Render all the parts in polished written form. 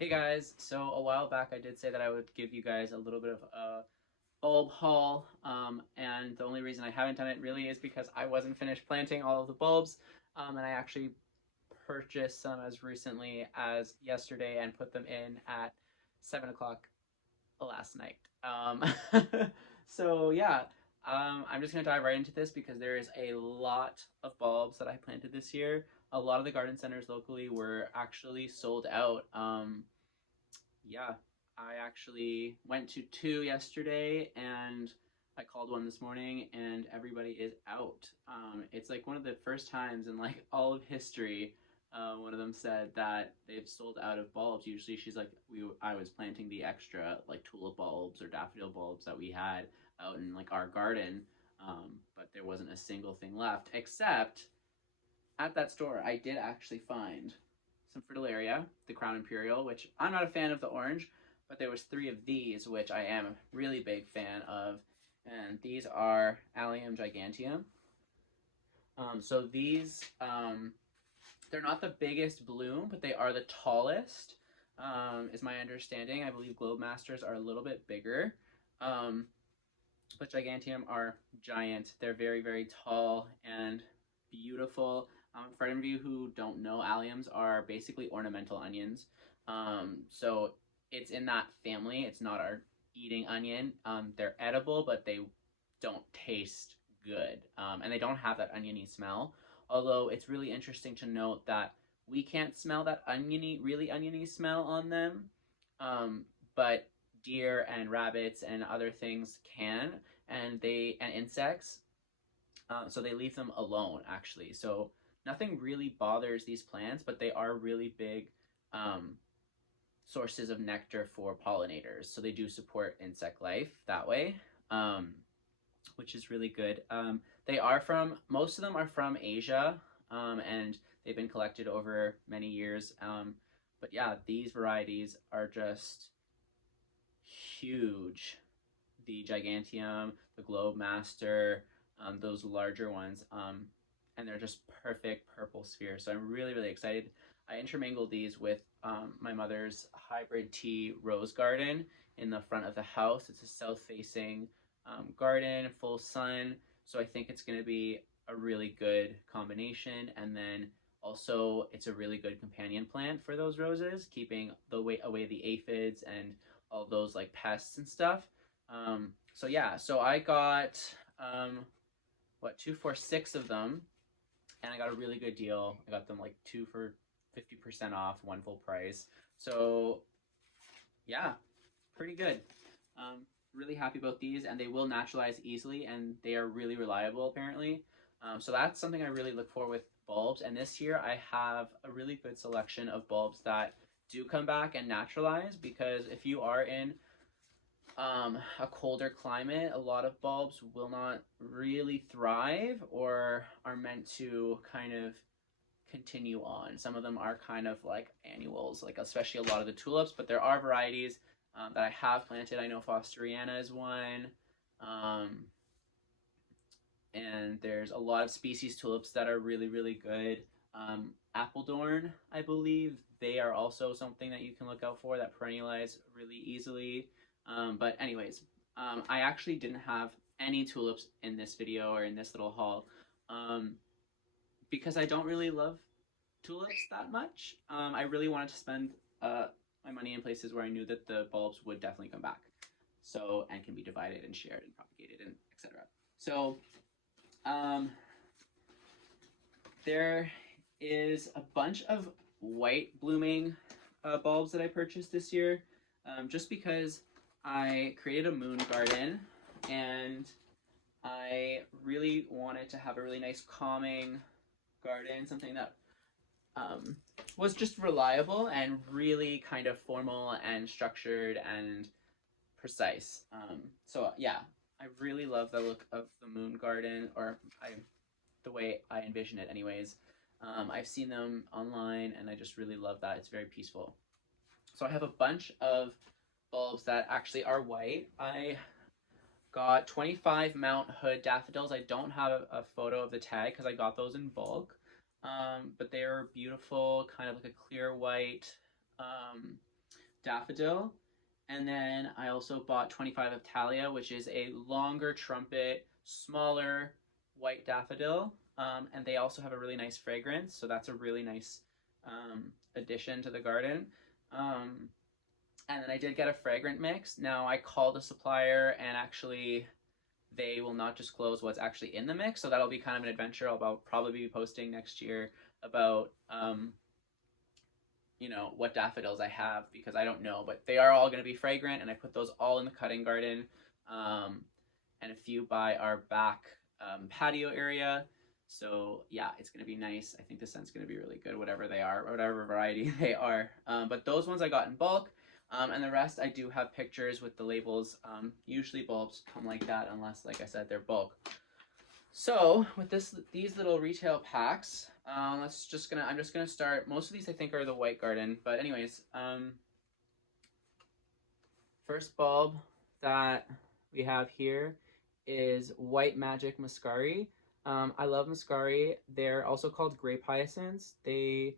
Hey guys, so a while back I did say that I would give you guys a little bit of a bulb haul, and the only reason I haven't done it really is because I wasn't finished planting all of the bulbs, and I actually purchased some as recently as yesterday and put them in at 7 o'clock last night. So yeah, I'm just gonna dive right into this because there is a lot of bulbs that I planted this year. A lot of the garden centers locally were actually sold out. Yeah, I actually went to two yesterday and I called one this morning and everybody is out. It's like one of the first times in like all of history. One of them said that they've sold out of bulbs. Usually, she's like, I was planting the extra like tulip bulbs or daffodil bulbs that we had out in like our garden, but there wasn't a single thing left. Except at that store, I did actually find some Fritillaria, the Crown Imperial, which I'm not a fan of the orange, but there was three of these, which I am a really big fan of, and these are Allium giganteum. So these, they're not the biggest bloom, but they are the tallest, is my understanding. I believe Globe Masters are a little bit bigger, um, but Giganteum are giant. They're very, very tall and beautiful. For any of you who don't know, alliums are basically ornamental onions. So it's in that family. It's not our eating onion. They're edible, but they don't taste good. And they don't have that oniony smell. Although it's really interesting to note that we can't smell that oniony, really oniony smell on them. But deer and rabbits and other things can, and insects, so they leave them alone actually. So nothing really bothers these plants, but they are really big um, sources of nectar for pollinators. So they do support insect life that way, which is really good. They are from Most of them are from Asia, and they've been collected over many years. But yeah, these varieties are just huge. The Giganteum, the Globe Master, those larger ones, and they're just perfect purple spheres. So I'm really, really excited. I intermingled these with my mother's hybrid tea rose garden in the front of the house. It's a south-facing garden, full sun. So I think it's going to be a really good combination. And then also, it's a really good companion plant for those roses, keeping away the aphids and all those like pests and stuff. So yeah, so I got what, two for six of them, and I got a really good deal. I got them like two for 50% off, one full price. So yeah, pretty good. Really happy about these, and they will naturalize easily, and they are really reliable apparently. So that's something I really look for with bulbs. And this year I have a really good selection of bulbs that do come back and naturalize, because if you are in a colder climate, a lot of bulbs will not really thrive or are meant to kind of continue on. Some of them are kind of like annuals, like especially a lot of the tulips, but there are varieties that I have planted. I know Fosteriana is one. Um, and there's a lot of species tulips that are really, really good. Appledorn, I believe, they are also something that you can look out for that perennialize really easily. But anyways, I actually didn't have any tulips in this video or in this little haul, um, because I don't really love tulips that much. I really wanted to spend my money in places where I knew that the bulbs would definitely come back, so, and can be divided and shared and propagated and etc. So um, there is a bunch of white blooming bulbs that I purchased this year, just because I created a moon garden and I really wanted to have a really nice calming garden, something that was just reliable and really kind of formal and structured and precise. So yeah, I really love the look of the moon garden, or the way I envision it anyways. I've seen them online and I just really love that. It's very peaceful. So I have a bunch of bulbs that actually are white. I got 25 Mount Hood daffodils. I don't have a photo of the tag because I got those in bulk. But they are beautiful, kind of like a clear white. Um, daffodil. And then I also bought 25 of Talia, which is a longer trumpet, smaller white daffodil. And they also have a really nice fragrance, so that's a really nice addition to the garden. Um, and then I did get a fragrant mix. Now I called the supplier, and actually they will not disclose what's actually in the mix, so that'll be kind of an adventure I'll probably be posting next year about what daffodils I have, because I don't know, but they are all going to be fragrant, and I put those all in the cutting garden, and a few by our back patio area. So yeah, it's going to be nice. I think the scent's going to be really good, whatever they are, whatever variety they are. But those ones I got in bulk, and the rest I do have pictures with the labels. Usually bulbs come like that, unless, like I said, they're bulk. So with these little retail packs, I'm just gonna start. Most of these I think are the white garden, but anyways, first bulb that we have here is White Magic Muscari. I love Muscari. They're also called grape hyacinths. They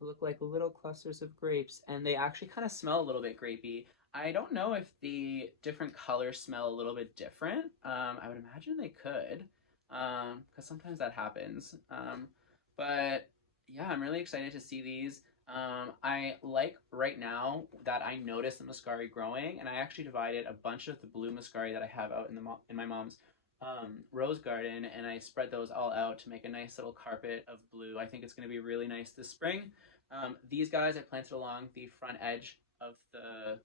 look like little clusters of grapes, and they actually kind of smell a little bit grapey. I don't know if the different colors smell a little bit different. I would imagine they could, because sometimes that happens. But yeah, I'm really excited to see these. I like right now that I noticed the Muscari growing, and I actually divided a bunch of the blue Muscari that I have out in my mom's rose garden, and I spread those all out to make a nice little carpet of blue. I think it's going to be really nice this spring. These guys I planted along the front edge of the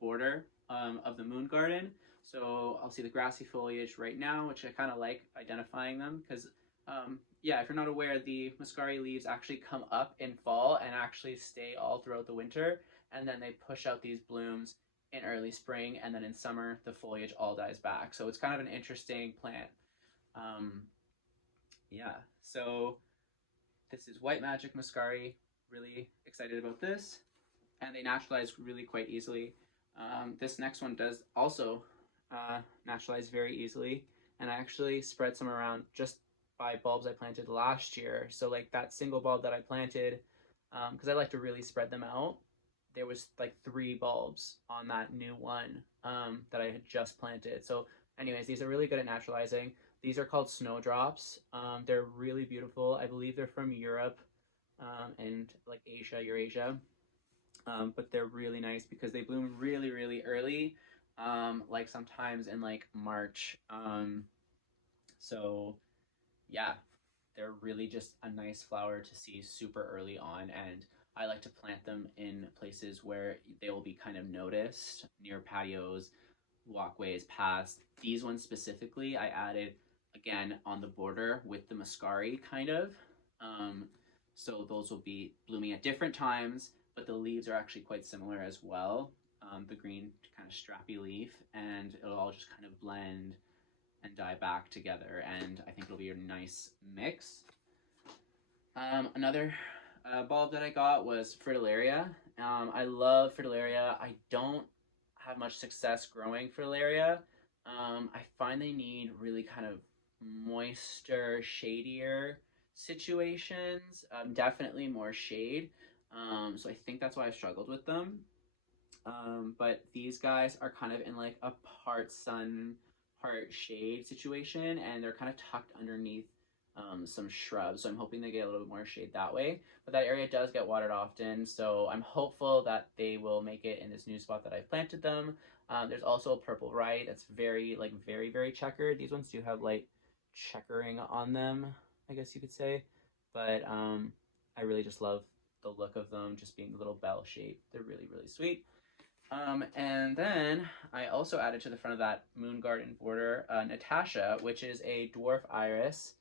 border of the moon garden. So I'll see the grassy foliage right now, which I kind of like identifying them because, yeah, if you're not aware, the Muscari leaves actually come up in fall and actually stay all throughout the winter. And then they push out these blooms in early spring, and then in summer, the foliage all dies back. So it's kind of an interesting plant. Yeah, so this is White Magic Muscari. Really excited about this. And they naturalize really quite easily. This next one does also naturalize very easily, and I actually spread some around just by bulbs I planted last year. So like that single bulb that I planted, because I like to really spread them out, there was like 3 bulbs on that new one that I had just planted. So anyways, these are really good at naturalizing. These are called snowdrops. They're really beautiful. I believe they're from Europe and like Asia, Eurasia. But they're really nice because they bloom really, really early, like sometimes in like March. So yeah, they're really just a nice flower to see super early on, and I like to plant them in places where they will be kind of noticed, near patios, walkways, paths. These ones specifically, I added again on the border with the Muscari kind of. So those will be blooming at different times, but the leaves are actually quite similar as well. The green kind of strappy leaf, and it'll all just kind of blend and die back together, and I think it'll be a nice mix. Another bulb that I got was Fritillaria. I love Fritillaria. I don't have much success growing Fritillaria. I find they need really kind of moister, shadier situations, definitely more shade. So I think that's why I struggled with them. But these guys are kind of in like a part sun, part shade situation, and they're kind of tucked underneath some shrubs. So I'm hoping they get a little bit more shade that way. But that area does get watered often, so I'm hopeful that they will make it in this new spot that I've planted them. There's also a purple right that's very, very checkered. These ones do have light checkering on them, I guess you could say. But I really just love the look of them just being a little bell shaped. They're really, really sweet. And then I also added to the front of that moon garden border Natasha, which is a dwarf iris.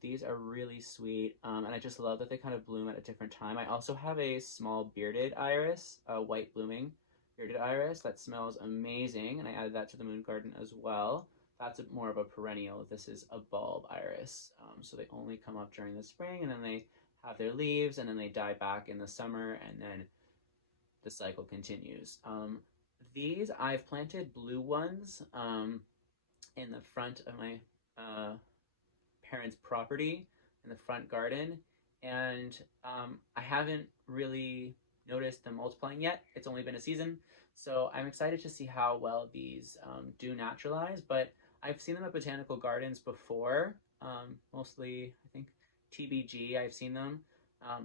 These are really sweet, and I just love that they kind of bloom at a different time. I also have a small bearded iris, a white blooming bearded iris that smells amazing, and I added that to the moon garden as well. That's more of a perennial. This is a bulb iris, so they only come up during the spring, and then they have their leaves, and then they die back in the summer, and then the cycle continues. These I've planted blue ones in the front of my parents' property in the front garden, and I haven't really noticed them multiplying yet. It's only been a season, so I'm excited to see how well these do naturalize. But I've seen them at botanical gardens before, mostly I think TBG. I've seen them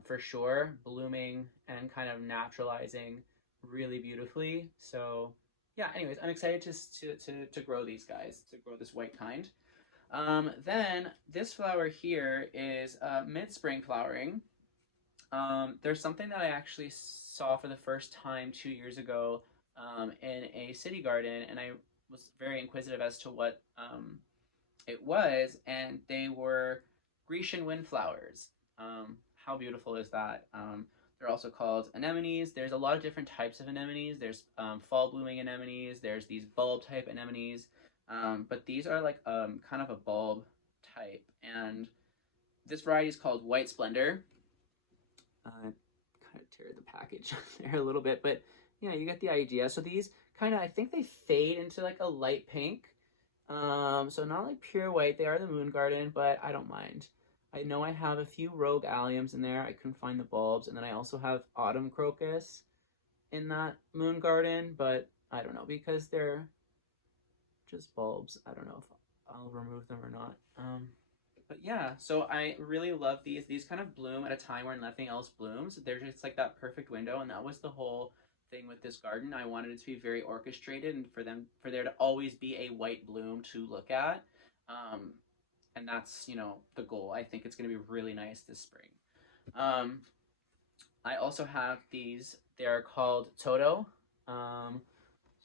for sure blooming and kind of naturalizing really beautifully. So yeah. Anyways, I'm excited to grow these guys, to grow this white kind. Then this flower here is mid-spring flowering. There's something that I actually saw for the first time 2 years ago in a city garden, and I was very inquisitive as to what it was, and they were Grecian windflowers. How beautiful is that? They're also called anemones. There's a lot of different types of anemones. There's fall blooming anemones. There's these bulb type anemones. But these are like kind of a bulb type. And this variety is called White Splendor. Kind of tear the package there a little bit, but yeah, you get the idea. So these kind of, I think they fade into like a light pink. So not like pure white. They are the Moon Garden, but I don't mind. I know I have a few rogue alliums in there. I couldn't find the bulbs. And then I also have autumn crocus in that Moon Garden, but I don't know, because they're just bulbs. I don't know if I'll remove them or not. But yeah, so I really love these. These kind of bloom at a time where nothing else blooms. They're just like that perfect window, and that was the whole thing with this garden. I wanted it to be very orchestrated, and for there to always be a white bloom to look at. And that's, you know, the goal. I think it's going to be really nice this spring. I also have these. They are called Toto. So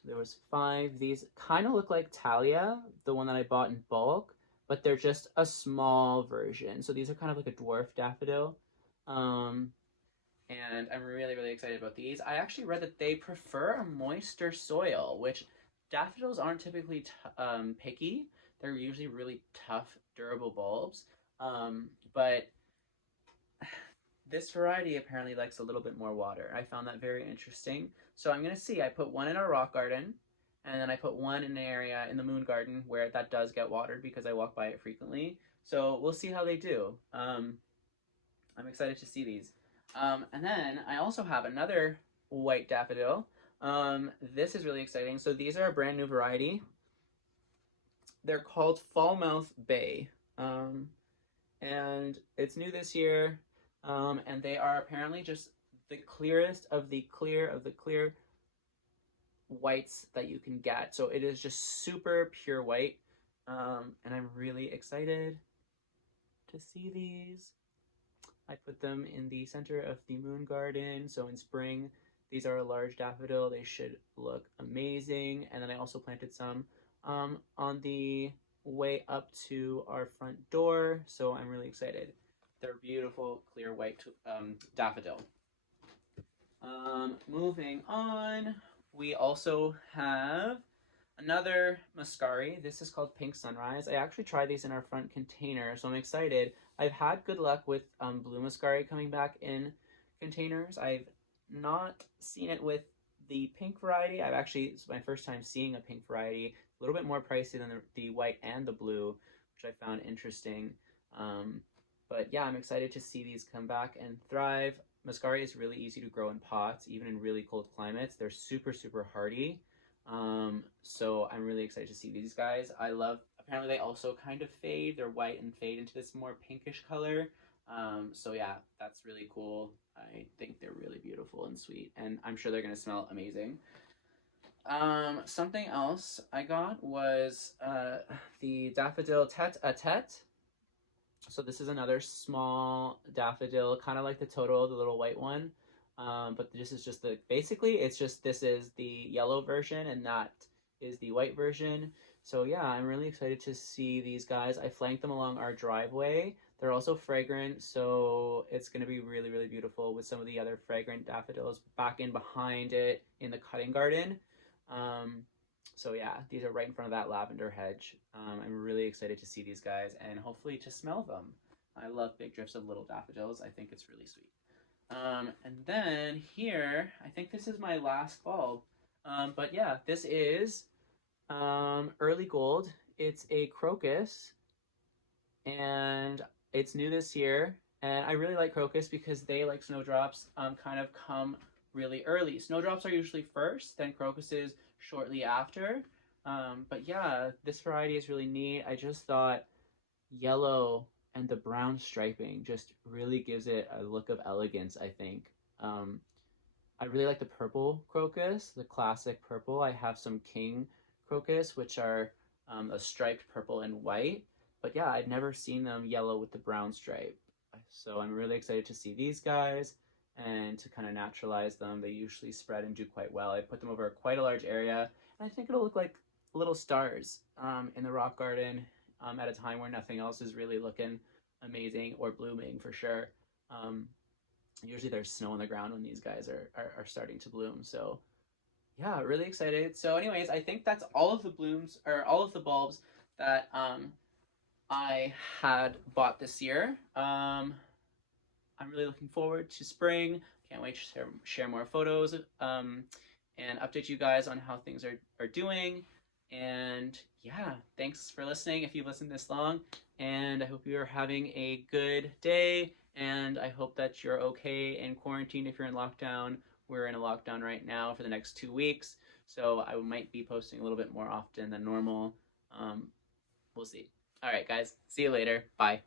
there was 5. These kind of look like Talia, the one that I bought in bulk, but they're just a small version. So these are kind of like a dwarf daffodil. And I'm really, really excited about these. I actually read that they prefer a moister soil, which daffodils aren't typically picky. They're usually really tough, durable bulbs. But this variety apparently likes a little bit more water. I found that very interesting. So I'm going to see. I put one in our rock garden, and then I put one in an area in the Moon Garden where that does get watered because I walk by it frequently. So we'll see how they do. I'm excited to see these. And then I also have another white daffodil. This is really exciting. So these are a brand new variety. They're called Fallmouth Bay. And it's new this year. And they are apparently just the clearest of the clear whites that you can get. So it is just super pure white. And I'm really excited to see these. I put them in the center of the Moon Garden. So in spring, these are a large daffodil. They should look amazing. And then I also planted some on the way up to our front door. So I'm really excited. They're beautiful, clear white daffodil. Moving on, we also have another Muscari. This is called Pink Sunrise. I actually tried these in our front container, so I'm excited. I've had good luck with Blue Muscari coming back in containers. I've not seen it with the pink variety. It's my first time seeing a pink variety. A little bit more pricey than the white and the blue, which I found interesting. But yeah, I'm excited to see these come back and thrive. Muscari is really easy to grow in pots, even in really cold climates. They're super, super hardy. So I'm really excited to see these guys. Apparently they also kind of fade. They're white and fade into this more pinkish color. So yeah, that's really cool. I think they're really beautiful and sweet, and I'm sure they're gonna smell amazing. Something else I got was the daffodil tete-a-tete. So this is another small daffodil, kind of like the Toto, the little white one. But this is just this is the yellow version, and that is the white version. So yeah, I'm really excited to see these guys. I flanked them along our driveway. They're also fragrant, so it's going to be really, really beautiful with some of the other fragrant daffodils back in behind it in the cutting garden. So yeah, these are right in front of that lavender hedge. I'm really excited to see these guys and hopefully to smell them. I love big drifts of little daffodils. I think it's really sweet. And then here, I think this is my last bulb. But yeah, this is Early Gold. It's a crocus, and it's new this year. And I really like crocus because they, like snowdrops, kind of come really early. Snowdrops are usually first, then crocuses shortly after. But yeah, this variety is really neat. I just thought yellow and the brown striping just really gives it a look of elegance, I think. Um, I really like the purple crocus, the classic purple. I have some king crocus, which are a striped purple and white. But yeah, I'd never seen them yellow with the brown stripe. So I'm really excited to see these guys and to kind of naturalize them. They usually spread and do quite well. I put them over quite a large area, and I think it'll look like little stars in the rock garden at a time where nothing else is really looking amazing or blooming for sure. Um, Usually there's snow on the ground when these guys are starting to bloom. So yeah, really excited. So anyways, I think that's all of the blooms or all of the bulbs that I had bought this year. I'm really looking forward to spring. Can't wait to share more photos and update you guys on how things are doing. And yeah, thanks for listening if you've listened this long. And I hope you're having a good day. And I hope that you're okay in quarantine if you're in lockdown. We're in a lockdown right now for the next 2 weeks. So I might be posting a little bit more often than normal. We'll see. All right, guys. See you later. Bye.